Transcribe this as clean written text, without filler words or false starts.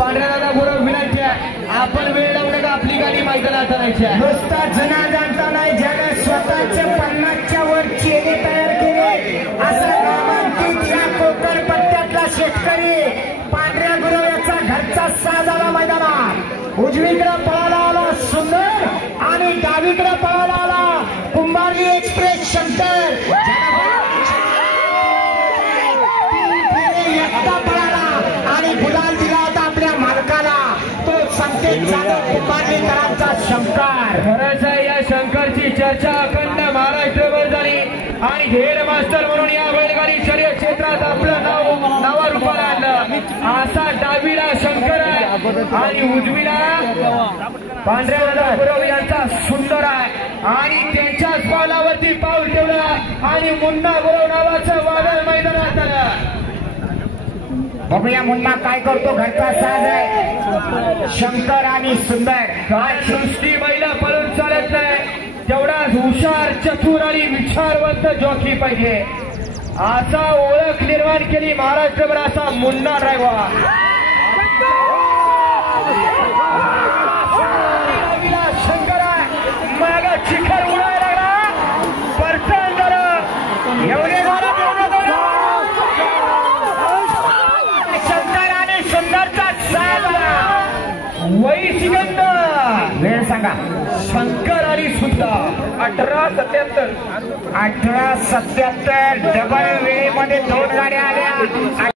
पांढऱ्याला गुरु विनंती आहे, आपण वेळ लावू नका, आपली गाडी मैदानात आणायची आहे. नुसता जनाजांचा नाही, ज्याने स्वतःचे 50च्या वर चेले तयार केले असा नामांकित या कोकण पट्ट्यातला शेतकरी पांढऱ्या गुरु याचा घरचा साज आला मैदानात. उजवीकडे पळाला आला सुंदर आणि डावीकडे पळाला आला कुंभारली एक्सप्रेस शंकर. एकटा पळाला आणि गुलाल दिला होता आपल्या मालकाला, तो संकेत जाधव कुंभारलीकरांचा शंकर. खरंच आहे, या शंकरची चर्चा अखंड महाराष्ट्रभर झाली आणि हेड मास्टर म्हणून या बैलगाडी शर्यत क्षेत्रात आपलं नाव रूपाला आणलं. असा डावीला शंकर आहे आणि उजवीला पांढऱ्या गुरु यांचा सुंदर आहे आणि त्यांच्याच पावलावरती पाऊल ठेवलं आणि मुन्ना गुरु नावाचं वादळ मैदानात आलं. बघूया मुन्ना काय करतो, घरचा साज आहे शंकर आणि सुंदर. काय सृष्टी बैल पळून चालत नाही, तेवढाच हुशार चतुर आणि विचारवंत जॉकी पाहिजे. असा ओळख निर्माण केली महाराष्ट्रभर असा मुन्ना ड्रायव्हर. शंकर आहे माग शिखर उडायला लागला, परतन एवढे शंकर आणि सुंदरचा साज. वैशिगंध वेळ सांगा. शंकर आणि सुंदर 1877 डबल वेळेमध्ये 2 गाड्या आल्या.